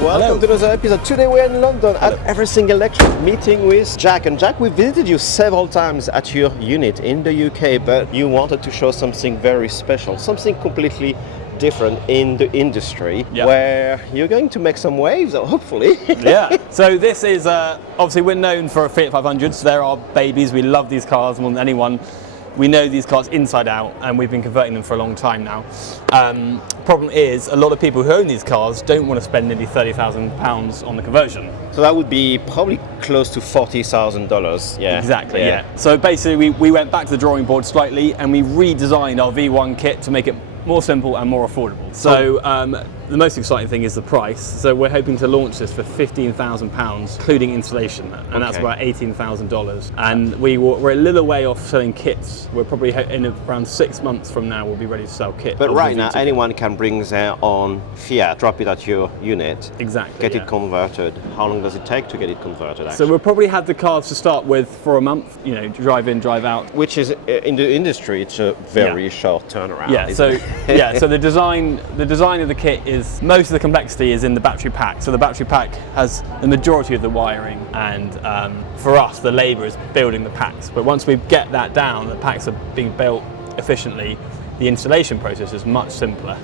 Welcome to another episode. Today we're in London at Everything Electric, meeting with Jack. And Jack, we visited you several times at your unit in the UK, but you wanted to show something very special, something completely different in the industry, where you're going to make some waves, hopefully. Yeah, so this is, obviously we're known for Fiat 500s. They're our babies. We love these cars more than anyone. We know these cars inside out, and we've been converting them for a long time now. Problem is, a lot of people who own these cars don't want to spend nearly £30,000 on the conversion. So that would be probably close to $40,000. Yeah, exactly. Yeah. So basically, we went back to the drawing board slightly, and we redesigned our V1 kit to make it more simple and more affordable. So the most exciting thing is the price. So we're hoping to launch this for £15,000, including installation, and that's about $18,000. And we're a little way off selling kits. We're probably in around 6 months from now we'll be ready to sell kits. But right now, anyone can bring their own Fiat, drop it at your unit, get it converted. How long does it take to get it converted? Actually? So we'll probably have the cars to start with for a month. You know, drive in, drive out. Which is in the industry, it's a very short turnaround. Yeah. So so the design of the kit is, most of the complexity is in the battery pack. So the battery pack has the majority of the wiring, and for us the labour is building the packs. But once we get that down, the packs are being built efficiently, the installation process is much simpler.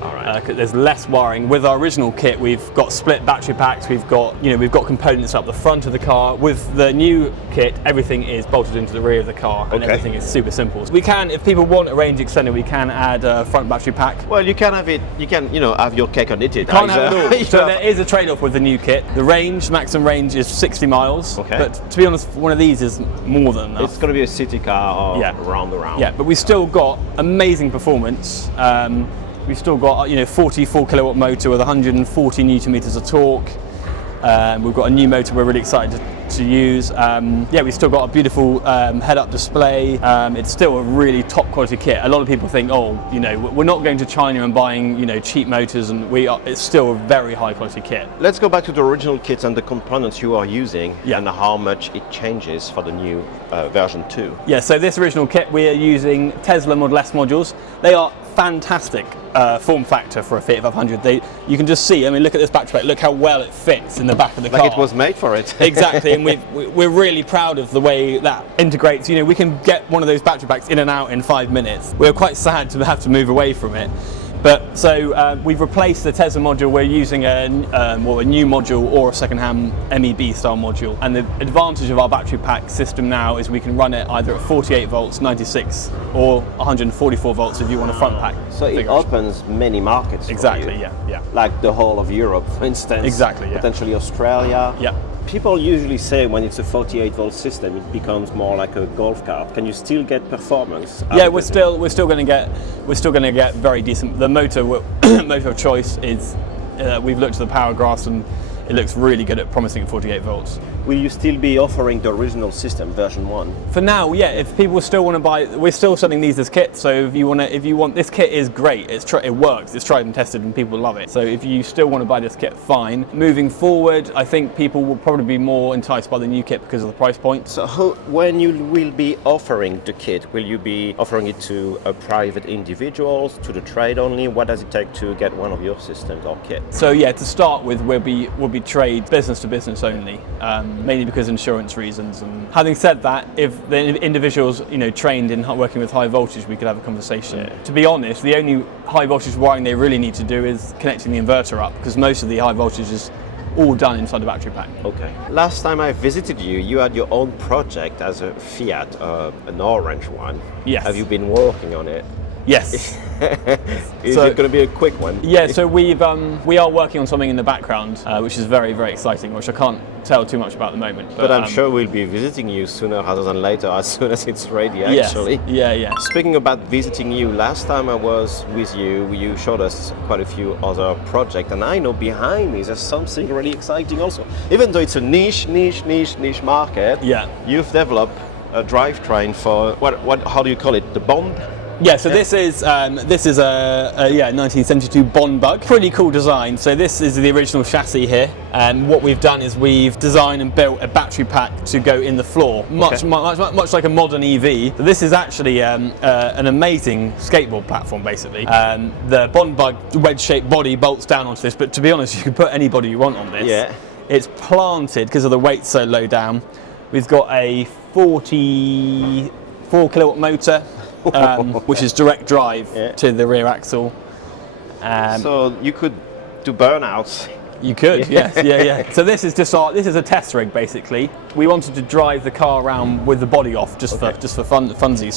There's less wiring. With our original kit, we've got split battery packs. We've got components up the front of the car. With the new kit, everything is bolted into the rear of the car, and everything is super simple. We can, if people want a range extender, we can add a front battery pack. Well, you can have it. You can, have your cake on it. Can't have it all. So there is a trade-off with the new kit. The range, maximum range, is 60 miles. But to be honest, one of these is more than enough. It's going to be a city car or round the round. Yeah, but we've still got amazing performance. We've still got 44 kilowatt motor with 140 newton meters of torque. We've got a new motor we're really excited to use. We've still got a beautiful head-up display. It's still a really top quality kit. A lot of people think, we're not going to China and buying cheap motors, and it's still a very high quality kit. Let's go back to the original kits and the components you are using and how much it changes for the new version 2. Yeah, so this original kit, we are using Tesla Model S modules. They are fantastic form factor for a Fiat 500. You can just see, look at this battery pack, look how well it fits in the back of the car. Like it was made for it. Exactly, and we're really proud of the way that integrates. We can get one of those battery packs in and out in 5 minutes. We're quite sad to have to move away from it. But so we've replaced the Tesla module. We're using a new module or a second-hand MEB style module. And the advantage of our battery pack system now is we can run it either at 48 volts, 96, or 144 volts if you want a front pack. So it opens many markets. Exactly. For you. Yeah. Like the whole of Europe, for instance. Exactly. Yeah. Potentially Australia. Yeah. People usually say when it's a 48 volt system, it becomes more like a golf cart. Can you still get performance? Yeah, we're still going to get very decent. The motor of choice is we've looked at the power graphs and it looks really good at promising at 48 volts. Will you still be offering the original system, version 1? For now, yeah. If people still want to buy, we're still selling these as kits. So if you want, this kit is great. It works. It's tried and tested, and people love it. So if you still want to buy this kit, fine. Moving forward, I think people will probably be more enticed by the new kit because of the price point. So when you will be offering the kit, will you be offering it to private individuals, to the trade only? What does it take to get one of your systems or kit? So yeah, to start with, we'll be trade business to business only. Mainly because of insurance reasons. And having said that, if the individual's trained in working with high voltage, we could have a conversation. Yeah. To be honest, the only high voltage wiring they really need to do is connecting the inverter up, because most of the high voltage is all done inside the battery pack. Okay. Last time I visited you, you had your own project as a Fiat, an orange one. Yes. Have you been working on it? Yes. Is it going to be a quick one? Yeah, so we are working on something in the background, which is very, very exciting, which I can't tell too much about at the moment. But I'm sure we'll be visiting you sooner rather than later, as soon as it's ready, actually. Yes. Yeah. Speaking about visiting you, last time I was with you, you showed us quite a few other projects, and I know behind me there's something really exciting also. Even though it's a niche market, you've developed a drivetrain for, how do you call it, the bomb? Yeah, so this is a 1972 Bond bug. Pretty cool design. So this is the original chassis here, and what we've done is we've designed and built a battery pack to go in the floor, much like a modern EV. So this is actually an amazing skateboard platform, basically. The Bond bug wedge-shaped body bolts down onto this, but to be honest, you can put any body you want on this. Yeah. It's planted because of the weight so low down. We've got a 44 kilowatt motor, which is direct drive to the rear axle. So you could do burnouts. You could, yes, yeah. So this is a test rig basically. We wanted to drive the car around with the body off, just for funsies.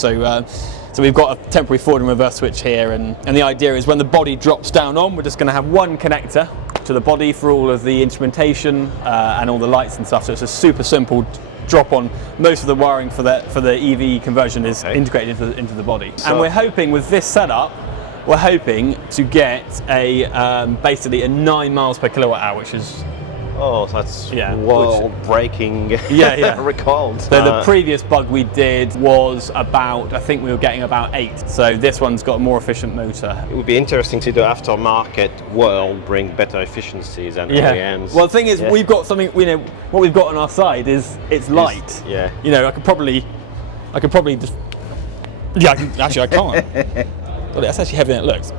So we've got a temporary forward and reverse switch here, and the idea is when the body drops down on, we're just going to have one connector to the body for all of the instrumentation and all the lights and stuff. So it's a super simple drop on. Most of the wiring for the EV conversion is integrated into the body. So, and we're hoping with this setup, we're hoping to get basically a 9 miles per kilowatt hour, which is that's world-breaking record. So the previous bug we did was about, I think we were getting about 8. So this one's got a more efficient motor. It would be interesting to do aftermarket world bring better efficiencies and OEMs. Well, the thing is, we've got something. What we've got on our side is it's light. Yeah. I could probably just. Yeah, I can't. Well, that's actually heavier than it looks.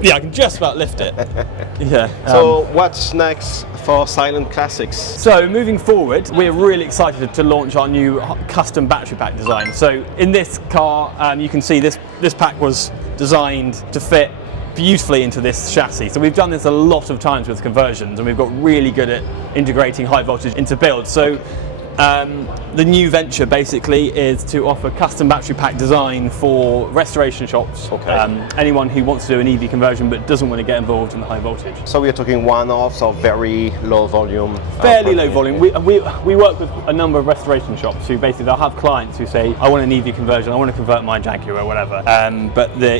Yeah, I can just about lift it. Yeah. So what's next for Silent Classics? So moving forward, we're really excited to launch our new custom battery pack design. So in this car, you can see this pack was designed to fit beautifully into this chassis. So we've done this a lot of times with conversions, and we've got really good at integrating high voltage into builds. So the new venture basically is to offer custom battery pack design for restoration shops. Anyone who wants to do an EV conversion but doesn't want to get involved in the high voltage. So we're talking one-offs or very low volume? Fairly low volume. We work with a number of restoration shops who basically they'll have clients who say, I want an EV conversion, I want to convert my Jaguar or whatever. But the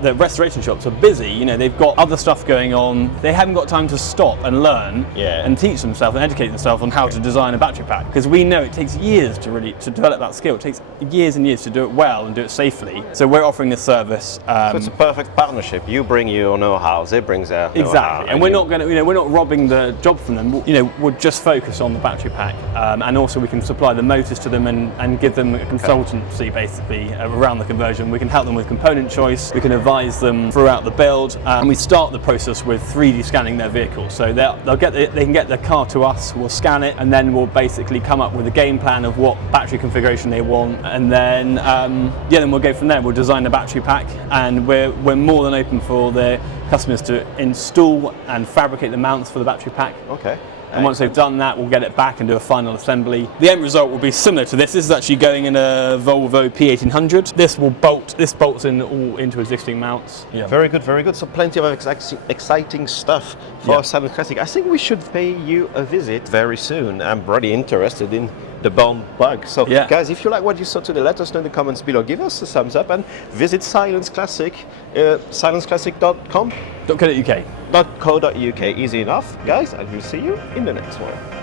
the restoration shops are busy. They've got other stuff going on. They haven't got time to stop and learn and teach themselves and educate themselves on how to design a battery pack. Because we know it takes years to develop that skill. It takes years and years to do it well and do it safely. So we're offering this service. So it's a perfect partnership. You bring your know-how, they bring their know-how. Exactly. And we're not going to, we're not robbing the job from them. We'll just focus on the battery pack, and also we can supply the motors to them and give them a consultancy basically around the conversion. We can help them with component choice. We can advise them throughout the build, and we start the process with 3D scanning their vehicles. So they can get their car to us. We'll scan it, and then we'll basically come up with a game plan of what battery configuration they want, and then then we'll go from there. We'll design the battery pack, and we're more than open for the customers to install and fabricate the mounts for the battery pack. And once they've done that, we'll get it back and do a final assembly. The end result will be similar to this. This is actually going in a Volvo P1800. This bolts into existing mounts. Yeah. Very good, very good. So plenty of exciting stuff for Silent Classic. I think we should pay you a visit very soon. I'm really interested in the Bond bug. So guys, if you like what you saw today, let us know in the comments below. Give us a thumbs up and visit Silent Classic, silenceclassic.com. .co.uk. .co.uk. Easy enough, guys, and we'll see you in the next one.